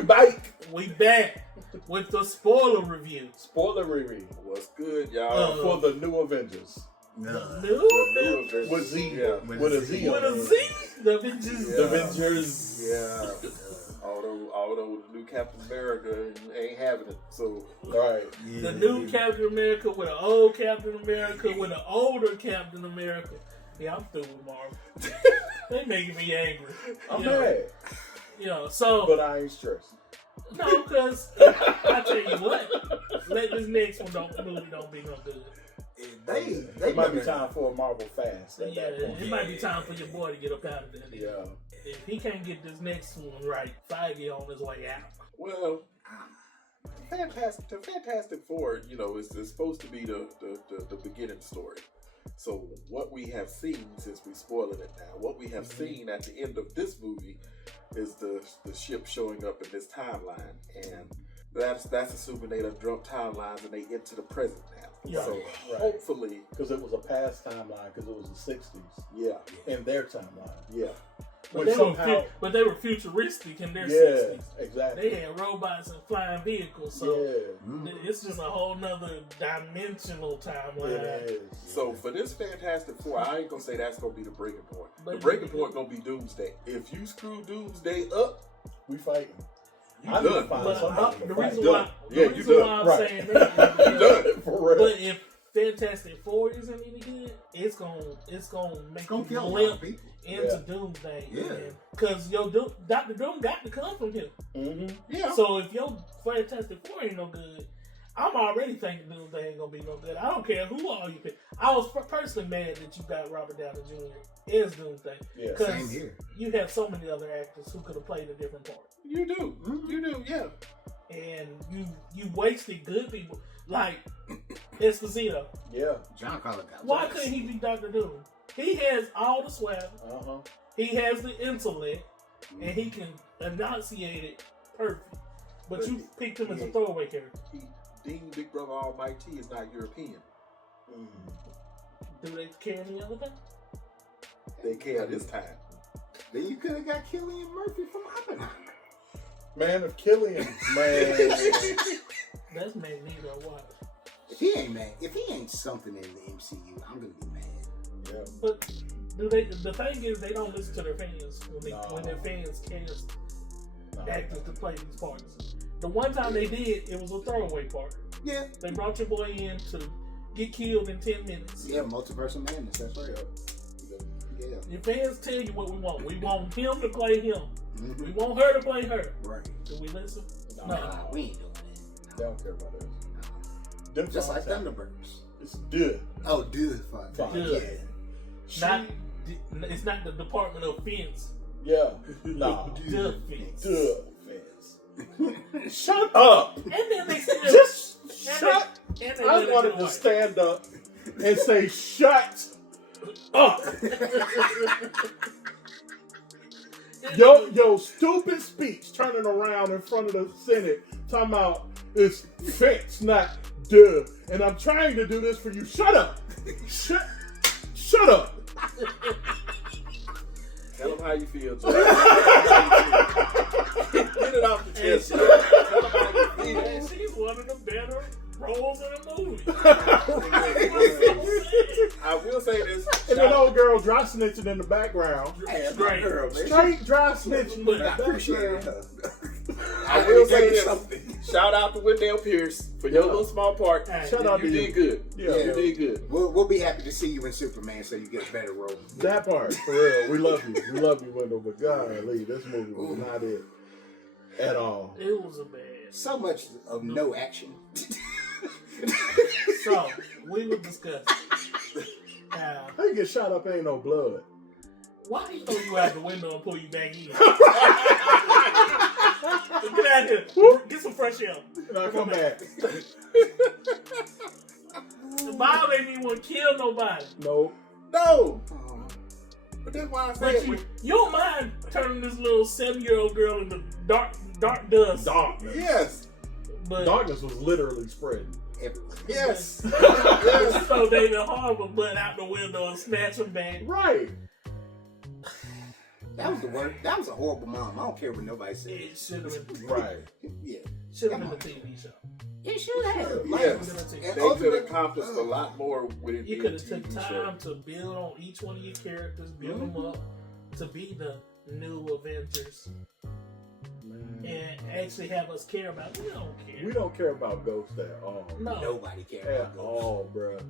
we back. We back with the spoiler review. Spoiler review. What's good, y'all? For the new Avengers. The new Avengers. With Z. Yeah. With a Z. With a Z? The Avengers. The Avengers. Yeah. Although the new Captain America ain't having it. So, right. The new Captain America with an old Captain America with an older Captain America. Yeah, I'm through with Marvel. They making me angry. I'm mad. So. But I ain't stressed. No, because I tell you what, let this next movie don't be no good. It might be time for a Marvel fast. It might be time for your boy to get up out of there. Yeah. If he can't get this next one right, Feige on his way out. Well, Fantastic Four, is supposed to be the beginning story. So what we have seen, since we're spoiling it now, what we have seen at the end of this movie is the ship showing up in this timeline, and that's assuming they done jumped timelines and they into the present now. Yeah. So hopefully, because it was a past timeline, because it was the 60s. Yeah. In their timeline. Yeah. But they were futuristic in their 60s. Exactly. They had robots and flying vehicles, so it's just a whole nother dimensional timeline. It is. So for this Fantastic Four, I ain't gonna say that's gonna be the breaking point. But the breaking point gonna be Doomsday. If you screw Doomsday up, we fighting. You done. The reason why I'm saying that is done. For real. But if Fantastic Four isn't any good, it's gonna make you limp into Doomsday. Yeah. Because Dr. Doom got to come from him. Mm-hmm. Yeah. So if your Fantastic Four ain't no good, I'm already thinking Doomsday ain't gonna be no good. I don't care who all you pick. I was personally mad that you got Robert Downey Jr. as Doomsday. Yeah. Same here. You have so many other actors who could have played a different part. You do. Mm-hmm. You do, yeah. And you wasted good people like Esposito. Yeah. John Carter got Why couldn't he be Dr. Doom? He has all the swag. Uh-huh. He has the intellect, and he can enunciate it perfect. But you picked him as a throwaway character. Dean Big Brother Almighty is not European. Do they care any other thing? They care this time. Then you could have got Cillian Murphy from Oppenheimer. Man of Killian, That's Magneto. Watch. If he ain't something in the MCU, I'm gonna be mad. Yeah. But the thing is, they don't listen to their fans when their fans cast actors to play these parts. The one time they did, it was a throwaway part. Yeah. They brought your boy in to get killed in 10 minutes. Yeah, multiverse of madness. That's right. Yeah. Your fans tell you what we want. We want him to play him. Mm-hmm. We want her to play her. Right. Do we listen? No, we ain't doing that. They don't care about us. No. Just like Thunderbolts. It's good. Oh, dude. Fine. Good. Yeah. It's not the Department of Defense. Yeah. Nah. Defense. Shut up. And then they said, Just shut. I wanted to stand up and say, shut up. Yo, stupid speech turning around in front of the Senate talking about it's fence, not duh. And I'm trying to do this for you. Shut up. Shut up. Tell them how you feel, Joe. Get it off the chest. Tell them how you feel. And she's one of the better roles in the movie. I will say this. And that old girl dry snitching in the background. Straight. Straight dry snitching. But I appreciate it. I will say this. Shout out to Wendell Pierce for your little small part. Shout out to you. Did good. Yeah. You did good. We'll be happy to see you in Superman so you get a better role. That part, for real. We love you. We love you, Wendell. But golly, this movie was not it at all. It was a bad. So much of no action. So, we will discuss. How you get shot up ain't no blood? Why do you throw you out the window and pull you back in? Get out here. Get some fresh air. Now come back. The Bible ain't even want to kill nobody. No. But that's why I But say you don't mind turning this little 7-year-old girl into dark dust. Darkness. yes. But Darkness was literally spreading. Everywhere. Yes. yes. So David Harbour butt out the window and snatch him back. Right. That was the worst. That was a horrible mom. I don't care what nobody says. It should have been. Right. Yeah. Should have been a TV show. It should have. Yes. And They could ultimately- have accomplished a lot more with it. You being could a have took TV show. time to build on each one of your characters, build them up to be the new Avengers, and actually have us care about. We don't care. We don't care about Ghost at all. No. Nobody cares At about ghosts. all, bruh.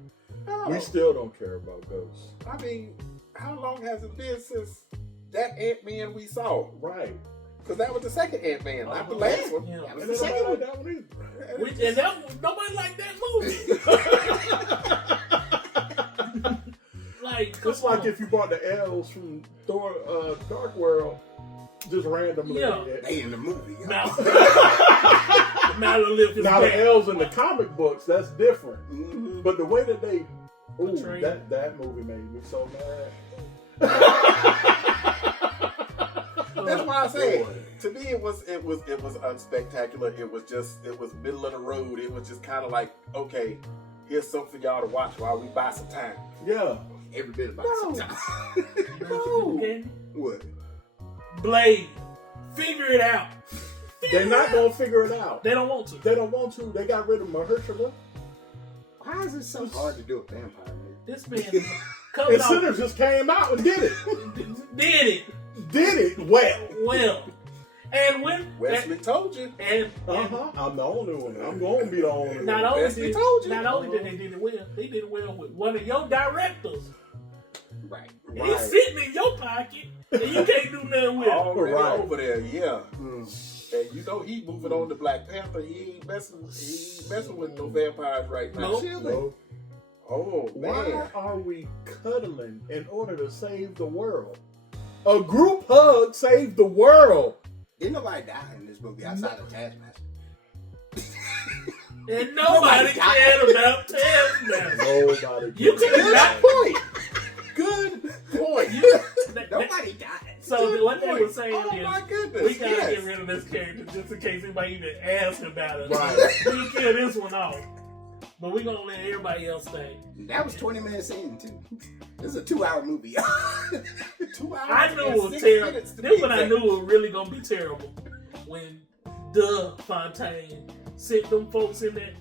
No. We still don't care about Ghosts. I mean, how long has it been since that Ant-Man we saw? Right. Because that was the second Ant-Man, not the last one. Yeah. That was And the then second nobody one. like that one either. And that nobody liked that movie. Like, It's like if you brought the elves from Thor, Dark World, just randomly. Yeah. They in the movie. Y'all. Malolith is Now the back. elves in the comic books, that's different. Mhm. But the way that they, Portrayed. that movie made me so mad. That's why I say, to me, it was unspectacular. It was middle of the road. It was just kind of like, okay, here's something for y'all to watch while we buy some time. Yeah. Every bit about No. some time. Okay? What? Blade, figure it out. They're not going to figure it out. They don't want to. They don't want to. They got rid of Mahershala. Why is it so hard to do a vampire movie? This man is coming And off. Sinners just came out and did it. Did it Did it well. well. And when Wesley told you. and I'm the only one. I'm going to be the only one. not only Wesley did told you. not only did they did it well, they did it well with one of your directors. Right. And he's sitting in your pocket, and you can't do nothing with it. Already Right. over there, yeah. Mm. And you know he moving on to Black Panther. He ain't messing with no vampires right now. Nope. Chilling. So, Oh why man. are we cuddling in order to save the world? A group hug saved the world. Didn't nobody die in this movie outside of Taskmaster? And nobody cared about Taskmaster. Nobody. You could have not. Good point. Nobody died. So what they were saying Oh my is, goodness. we gotta yes. get rid of this character just in case anybody even asks about it. Right. We kill this one off, but we gonna let everybody else think. That was 20 minutes in, too. This is a 2-hour movie. 2 hours. I knew and it was 6 terrible. minutes to This be when I exact. knew it was really gonna be terrible. When Fontaine sent them folks in that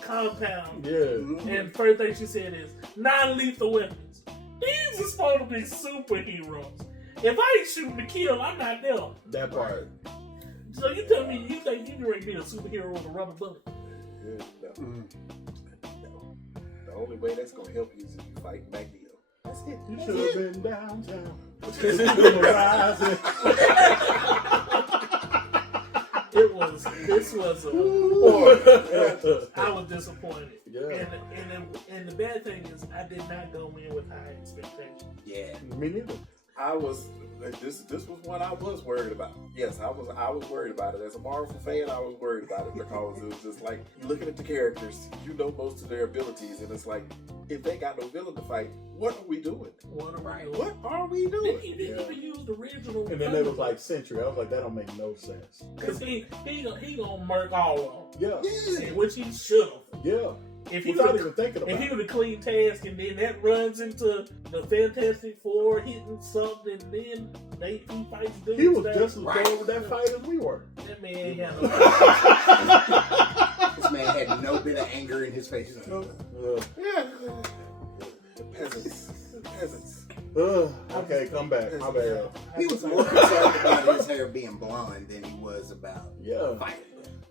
compound, Yeah. and first thing she said is non-lethal weapons. These are supposed to be superheroes. If I ain't shooting to kill, I'm not them. That part. So you tell me you think you can really be a superhero with a rubber bullet? Yeah, no. No. The only way that's gonna help you is if you fight Magneto. That's it. You should have been downtown. Rising. This was a. Boy. I was disappointed. Yeah. And the bad thing is, I did not go in with high expectations. Yeah. Me neither. This was one I was worried about. Yes, I was worried about it. As a Marvel fan, I was worried about it because it was just like looking at the characters, you know most of their abilities, and it's like if they got no villain to fight, what are we doing? What am I doing? What are we doing? He didn't even use the original. And then they was like Century. I was like, that don't make no sense. because he gonna murk all of them, Yeah. and which he should have. Yeah. If he Without would even thinking about if he it. would have clean task, and then that runs into the Fantastic Four hitting something, and then he fights dudes. He was that- just as bold with that fight as we were. That man ain't had no. This man had no bit of anger in his face. Yeah. The peasants. Okay, come back. My bad. He was more concerned about his hair being blonde than he was about Yeah. fighting.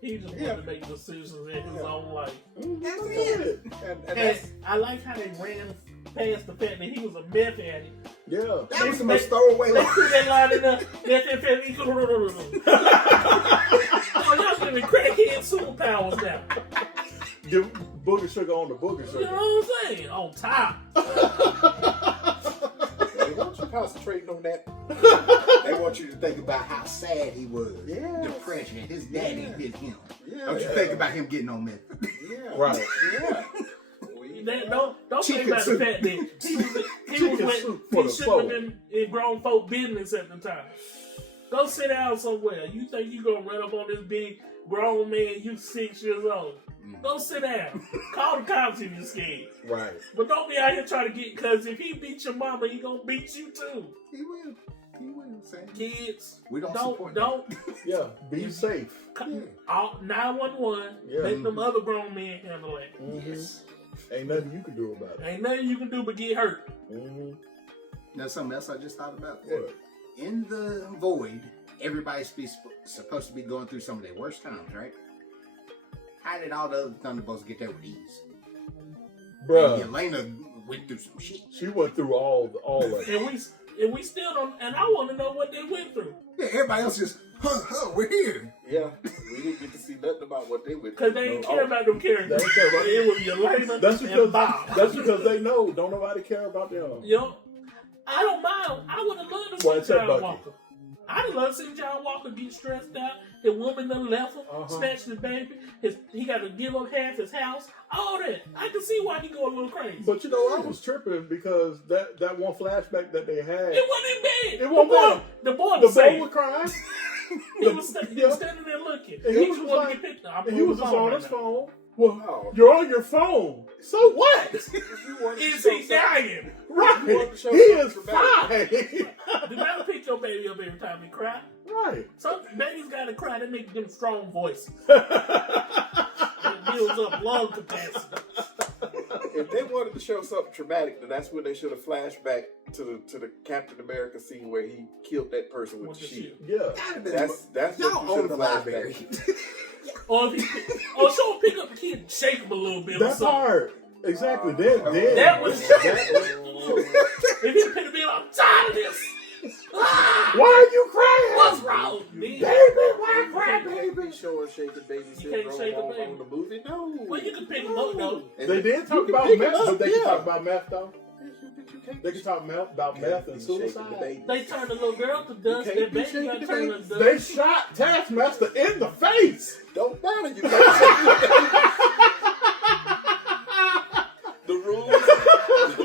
He just wanted to make decisions in his own life. That's it. And And that's I like how they ran past the fact that he was a meth addict. Yeah. That was the most throwaway They line. threw that line in there. Oh, y'all giving crackhead superpowers now. Give booger sugar on the booger You know sugar. what I'm saying? On top. they want you concentrating on that. They want you to think about how sad he was. Yeah. Depression. His daddy hit him. Yeah. Don't you think about him getting on meth? Yeah. Right. Yeah. Don't think Chicken about soup. the fact that he was Chicken when soup for he the shouldn't soul. have been in grown folk business at the time. Go sit down somewhere. You think you gonna run up on this big grown man? You 6 years old. Go sit down. Call the cops if you're scared. Right. But don't be out here trying to get. Cause if he beat your mama, he gonna beat you too. He will. Kids, We don't support that. don't. Yeah, be safe. 911. Yeah. Let them other grown men handle it. Yes. Ain't nothing you can do about it. Ain't nothing you can do but get hurt. Now, something else I just thought about. What? In the void, everybody's supposed to be going through some of their worst times, right? How did all the other Thunderbolts get there with ease? And Bruh, Elena went through some shit. she went through all of it. And we still don't. And I want to know what they went through. Yeah, everybody else just, we're here. Yeah, we didn't get to see nothing about what they went Because they didn't care about them characters. They don't care about It was Elena That's and because Bob. that's because they know don't nobody care about them. You know, I don't mind. I would have loved to Well, see except John Bucky. Walker. I'd have loved to see John Walker get stressed out. The woman done left him, Uh-huh. snatched his baby. He got to give up half his house. All that. I can see why he go a little crazy. But you know, I was tripping because that one flashback that they had, It wasn't bad. It wasn't bad. The boy the was boy safe. was crying. He was standing there looking. And He he just was wanted like- to get picked up. And he was just on right his now. phone. Well, Oh. you're on your phone. So what? Is he dying? Right. You want to show He is something fine. Do not pick your baby up every time he cry. Right. Some babies gotta cry to make them strong voices. It builds up lung capacity. If they wanted to show something traumatic, then that's when they should have flashed back to the Captain America scene where he killed that person with the shield. Yeah. That's Y'all what you own should the have flashed library. back. Or if show him pick up the kid and shake him a little bit or That something. part. Exactly. Then That was if he picked up, I'm tired of this. Ah, why are you crying? what's wrong, Baby, man? why cry, baby? Baby showing shaking baby You can't syndrome shake a on baby. the movie. No. Well, you can pick him up though. They did talk You can about pick meth, him up, but they yeah. can talk about meth though. You can't They can talk about meth and suicide. They turned the little girl to dust. can't That be baby shaking got the turned baby. to They dust. shot Taskmaster in the face. Don't matter. You can't shake the baby. The rules is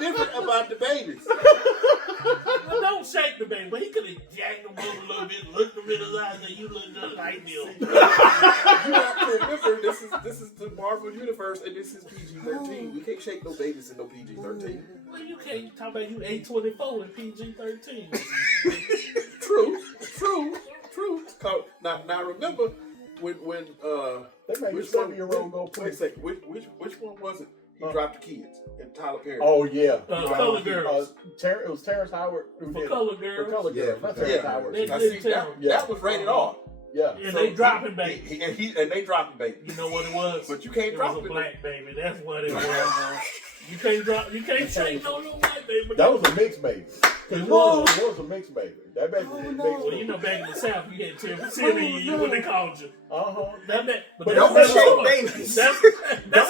different about the babies. Well, don't shake the baby, but he could have jacked him up a little bit, looked him in his eyes, and you look just like him. You have to remember, this is the Marvel universe, and this is PG-13. We can't shake no babies in no PG-13. Well, you can't talk about you 824 and PG-13. True. Now remember when They made a which one? 7-year-old go play. Wait a second. Which one was it? He dropped the kids and Tyler Perry. Oh yeah. Color Girls. It was Terrence Howard who For did Color it. Girls. For Color Yeah, Girls, not for Terrence yeah. Howard. They Now, did see, tell. that was rated R. Yeah. And they dropping baby. And they dropping baby. You know what it was? But you can't it drop was a it. black baby. That's what it was. You can't shake no white baby. That was a mixed baby. It was a mixed baby. That baby was mixed. Well, you know, back in the South, you had 10% of you when they called you. But But that's don't another shake story. babies. That's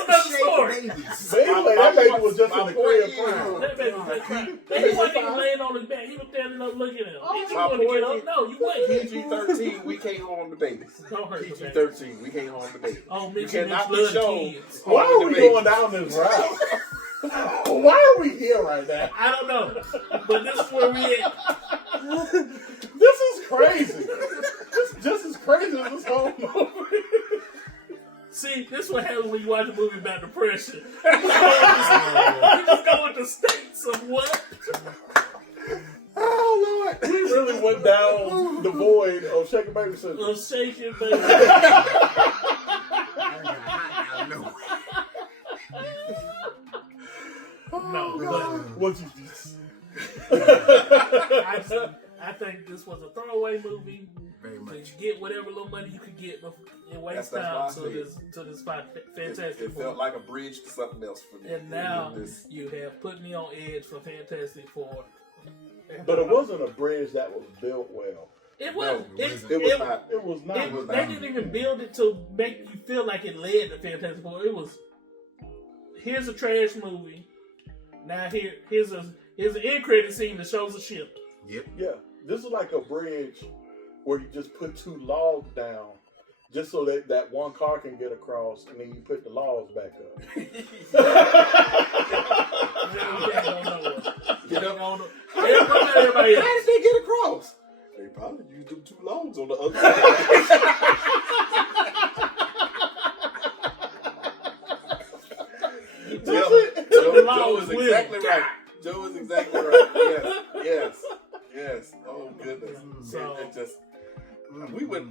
another story. Basically, that baby was just in the crib crying. That baby was just crying. And he wasn't even laying on his back. He was standing up looking at him. He just My wanted to get point up. No, you wouldn't. PG-13, we can't harm the babies. Don't hurt the baby. PG-13, we can't harm the babies. Oh, You Mitch cannot be love shown. kids. Why are harming we the babies. going down this route? Why are we here right now? I don't know. But this is where we at. This is crazy. This is just as crazy as this whole movie. See, this is what happens when you watch a movie about depression. You just go with the states of what? Oh Lord, we really went down the void of Shaking Baby Syndrome. Of shaking baby. No, but What you just? I think this was a throwaway movie. Very To much. get whatever little money you could get and waste That's time why I to said this fantastic It felt movie. like a bridge to something else for me. And now This- you have put me on edge for Fantastic Four. But it wasn't a bridge that was built well. It was. it was not. It was not. They didn't even build it to make you feel like it led to Fantastic Four. It was, here's a trash movie. Now here's an end credit scene that shows a ship. Yep. Yeah, this is like a bridge where you just put two logs down, just so that one car can get across, and then you put the logs back up. Everybody How else. did they get across? They probably used them two logs on the other side. Joe is exactly right. Joe is exactly right. Yes. Yes. Oh goodness. So- It just we would,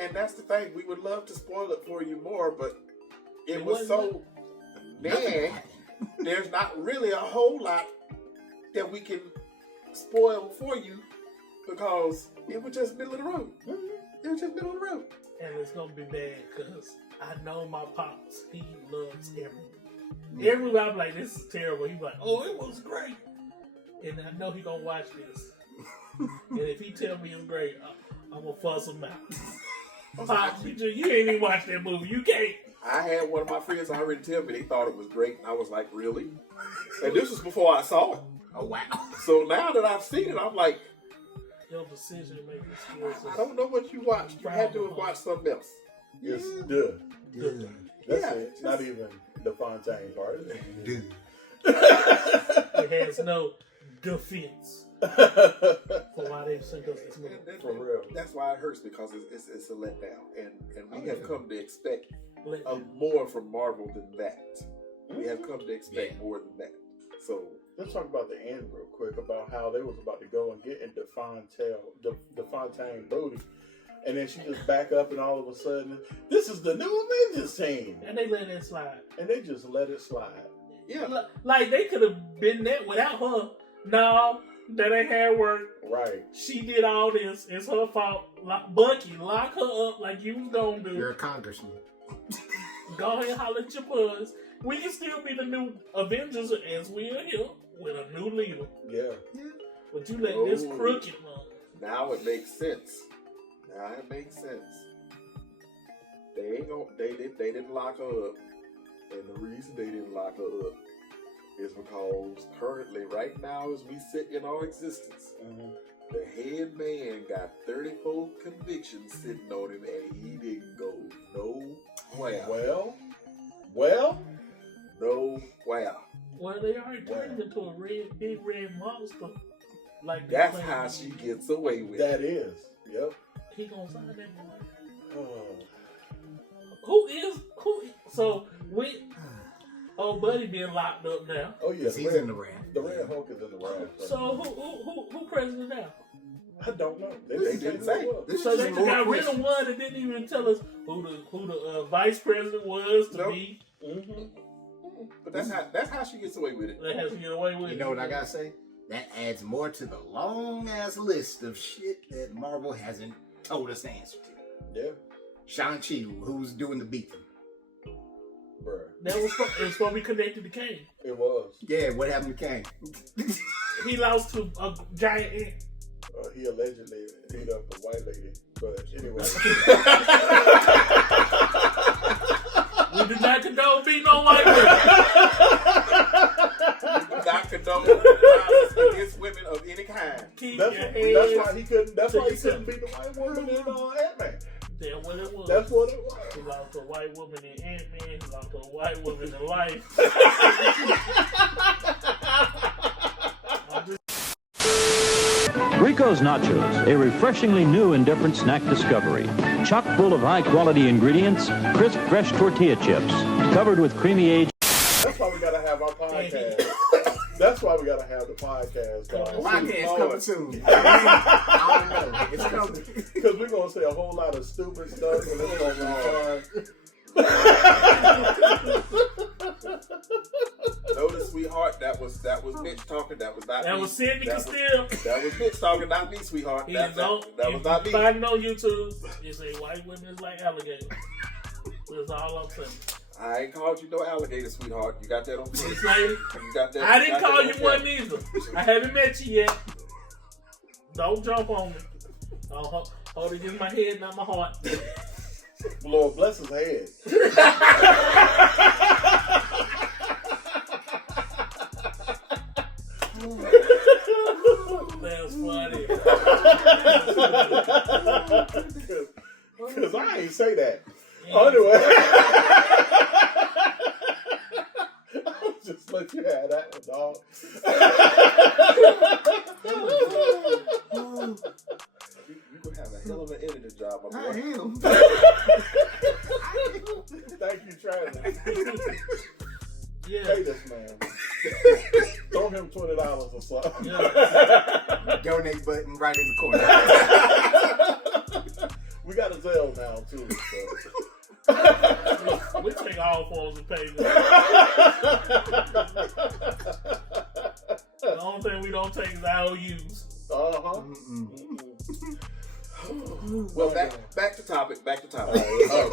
and that's the thing. We would love to spoil it for you more, but it was so. Man, there's not really a whole lot that we can spoil for you because it was just middle of the road. It was just middle of the road. And it's gonna be bad because I know my pops. He loves every movie. I'm like, this is terrible. He's like, oh, it was great. And I know he gonna watch this. And if he tell me it's great, I'm gonna fuss him out. Pops, you ain't even watched that movie. You can't. I had one of my friends already tell me they thought it was great, and I was like, really? And this was before I saw it. Oh wow! So now that I've seen it, I'm like, Your decision making skills. I don't know what you watched. You had to have watched something else. It's duh. Good. That's Yeah, it. Not even the Fontaine part. Dude. It has no defense for why they sent us this movie. For real. That's why it hurts because it's a letdown, and we have come to expect Let- more from Marvel than that. We have come to expect more than that. So Let's talk about the end real quick about how they was about to go and get into the Fontaine booty. And then she just back up and all of a sudden, this is the new Avengers team. And they let it slide. And they just let it slide. yeah, Like they could have been that without her. No, that ain't how it work. Right. She did all this. It's her fault. Bucky, lock her up like you was gonna do. You're a congressman. Go ahead and holler at your buzz. We can still be the new Avengers as we are here with a new leader. Yeah. But you let this crooked one. now it makes sense. Now it makes sense. They ain't gonna. They didn't lock her up, and the reason they didn't lock her up is because currently, right now, as we sit in our existence, the head man got 34 convictions sitting on him, and he didn't go nowhere. Well. Nowhere. Well, they already turned into a big red monster. Like That's they how she gets away with it. That is. Yep. He gonna sign that boy. Oh. Who? So we. Oh, Buddy being locked up now. Oh yeah. Because he's in the ram. The Red Hulk is in the ram. So who president now? I don't know. They This didn't is say. insane. This So is they just just more got rid of questions. one and didn't even tell us who the vice president was to Nope. be. But that's how she gets away with it. That has to get away with. You know what I gotta say? That adds more to the long ass list of shit that Marvel hasn't told us the answer to. Yeah. Shang-Chi, who's doing the beating. Bruh. That was it was supposed to be connected to Kane. It was. Yeah, what happened to Kang? He lost to a giant ant. He allegedly beat up a white lady. But anyway. We do not condone beating on white women. We do not condone violence against women of any kind. Keep That's your why head. he couldn't. That's to why he yourself. couldn't beat the white woman in Ant-Man. That's what it was. That's what it was. He lost to a white woman in Ant-Man. He lost to a white woman in Life. Rico's Nachos, a refreshingly new and different snack discovery. Chock full of high-quality ingredients, crisp, fresh tortilla chips, covered with creamy aged... That's why we gotta have our podcast. That's why we gotta have the podcast, guys. Podcast coming soon. I don't know. It's coming. Because we're gonna say a whole lot of stupid stuff and it's gonna be fun. Notice, sweetheart, that was Mitch talking. That was not me. That was Sidney That Castile. That was Mitch talking, not me, sweetheart. He That is on, was not me. Find it on YouTube. You say white women is like alligators. That's all I'm saying. I ain't called you no alligator, sweetheart. You got that on It's tape. like, You got that. I didn't got call that you on one tape. either. I haven't met you yet. Don't jump on me. Hold it against my head, not my heart. Lord bless his head. That's funny. Because I ain't say that. Yeah. Anyway. I'll just let you have that one, dog. You could have a hell of an editing job, my I boy. am. Thank you, Travis. Yeah. Pay this man. Throw him $20 $20 or something. Yeah. Donate button right in the corner. We got a Zelle now too. So. We take all forms of payment. The only thing we don't take is IOUs. Well, back to topic. Back to topic. Yeah,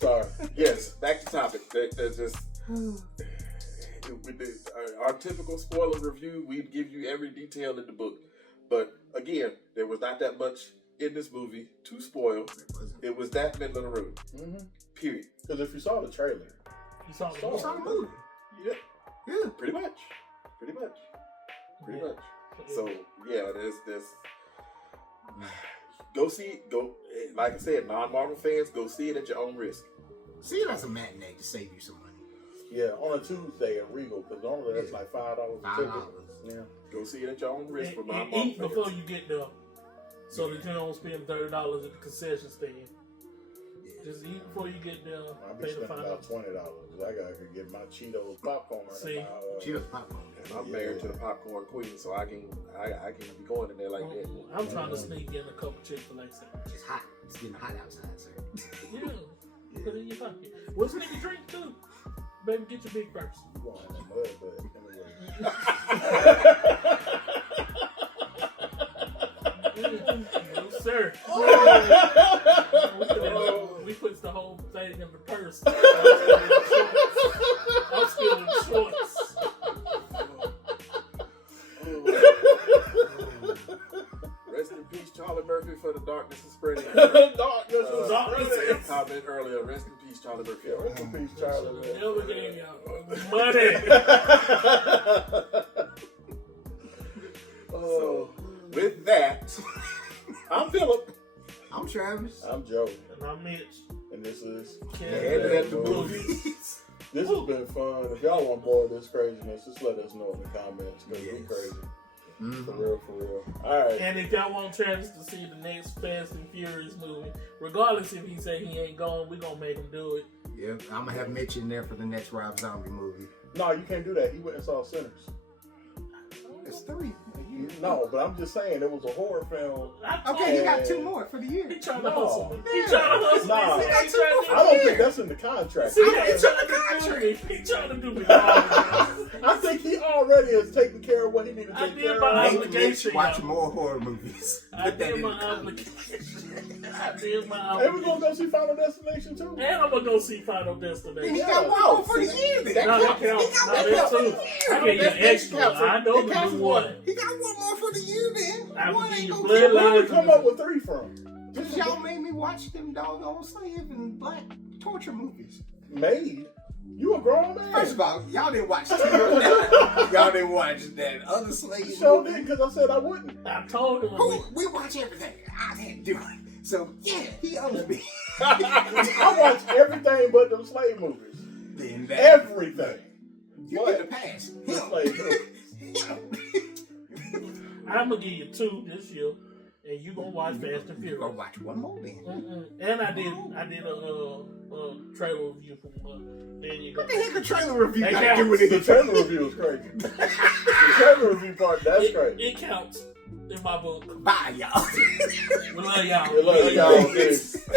sorry. Yes, back to topic. There's just our typical spoiler review. We'd give you every detail in the book, but again, there was not that much in this movie to spoil. It was that middle of the road. Period. Because if you saw the trailer, You saw You saw the movie. Yeah, Yeah. pretty much. So yeah, there's go see it. Go, like I said, non-Marvel fans, go see it at your own risk. See it as a matinee to save you some money. yeah, on a Tuesday at Regal, because normally that's like $5 a ticket. $5. Yeah. Go see it at your own risk for And non-Marvel eat fans. before you get there, so that you don't spend $30 at the concession stand. Just eat before you get there. I'll be Pay the spending about $20 because I gotta get my Cheetos popcorn. See. and my, Cheers, popcorn. And I'm married to the popcorn queen, so I can be going in there like that. I'm trying to sneak in a couple Chick-fil-A sandwiches. It's hot. It's getting hot outside, sir. Yeah, put it in your pocket. What's in your drink too? Baby, get your big purse. You want in the mud, but anyway. No, sir. We put the whole thing in the purse. I'm still in shorts. Rest in peace, Charlie Murphy, for the darkness is spreading. Darkness is Darkness spreading. Comment earlier. Rest in peace, Charlie Murphy. Yeah, rest in peace, Charlie. man. Never gave y'all money. So, with that, I'm Phillip. I'm Travis. I'm Joe, And I'm Mitch. and this is Candid at the movies. This has been fun. If y'all want more of this craziness, just let us know in the comments because we Yes. crazy. For real, for real. All right. And if y'all want Travis to see the next Fast and Furious movie, regardless if he say he ain't going, we gonna make him do it. Yeah, I'm gonna have Mitch in there for the next Rob Zombie movie. No, you can't do that. He went and saw Sinners. That's 3. No, but I'm just saying it was a horror film. Okay, he got 2 more for the year. He trying to No. hustle me. He trying to hustle Nah. me. He He got 2 trying more to- for I don't think that's in the contract. See, I he think- trying to do me. He trying to do me wrong. I think he already has taken care of what he needed to I take did care my of. Make Mitch obligation, watch y'all. more horror movies. I Put that did in my the comments. obligation. I did my And we're obligation. gonna go see Final Destination too. And I'm gonna go see Final He Destination. got 1 more for the year. Then. No, that counts. No, that that's counts for two. the I year. gave you an extra. counts for- I know it the counts new for- one. He got 1 more for the year then. I will One give ain't you gonna blood kill Where line. did we come up with 3 from? Cause y'all made me watch them doggone slave and black torture movies. Made? You a grown man. First of all, y'all didn't watch y'all didn't watch that other slave Sure movie. did, because I said I wouldn't. I told him. We watch everything. I didn't do it. So yeah, he owes me. I watched everything but them slave movies. Then that Everything. you get a pass. The Him. slave movies. I'm gonna give you 2 this year, and you gonna watch Fast and You Furious. gonna watch 1 more then. And I did a trailer review for there you go. What the heck a trailer review Hey, got to Cal, do with The it? trailer review is crazy. The trailer review part, that's crazy. It counts in my book. Bye, y'all. We love y'all. We love y'all. Peace.